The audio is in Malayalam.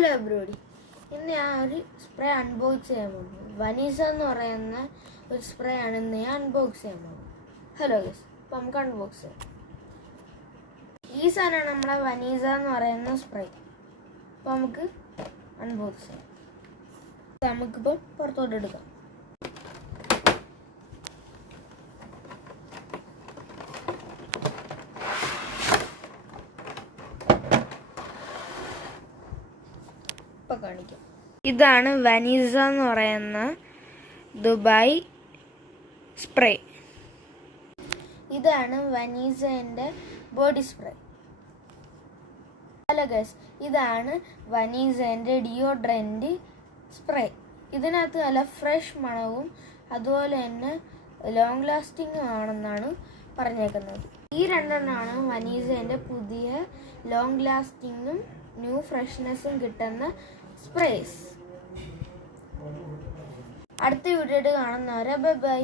ഹലോ എവരിബഡി, ഇന്ന് ഞാൻ ഒരു സ്പ്രേ അൺബോക്സ് ചെയ്യാൻ പോകുന്നു. വനീസ എന്ന് പറയുന്ന ഒരു സ്പ്രേ ആണ് ഇന്ന് ഞാൻ അൺബോക്സ് ചെയ്യാൻ പോകുന്നത്. ഹലോ ഗൈസ്, അപ്പോൾ നമുക്ക് അൺബോക്സ് ചെയ്യാം. ഈ സാധനമാണ് നമ്മളെ വനീസ എന്ന് പറയുന്ന സ്പ്രേ. അപ്പോൾ നമുക്ക് അൺബോക്സ് ചെയ്യാം. നമുക്കിപ്പോൾ പുറത്തോട്ട് എടുക്കാം. കാണിക്കാം. ഇതാണ് വനീസ എന്ന് പറയുന്ന ദുബായ് സ്പ്രേ. ഇതാണ് വനീസന്റെ ബോഡി സ്പ്രേ. ഹലോ ഗൈസ്, ഇതാണ് വനീസന്റെ ഡിയോഡ്രന്റ് സ്പ്രേ. ഇതിനകത്ത് നല്ല ഫ്രഷ് മണവും അതുപോലെ തന്നെ ലോങ് ലാസ്റ്റിംഗും ആണെന്നാണ് പറഞ്ഞേക്കുന്നത്. ഈ രണ്ടെണ്ണമാണ് വനീസന്റെ പുതിയ ലോങ് ലാസ്റ്റിംഗും ന്യൂ ഫ്രഷ്നെസ്സും കിട്ടുന്ന സ്പ്രേസ്. അടുത്ത വീഡിയോയിൽ കാണുന്നവരെ ബൈ ബൈ.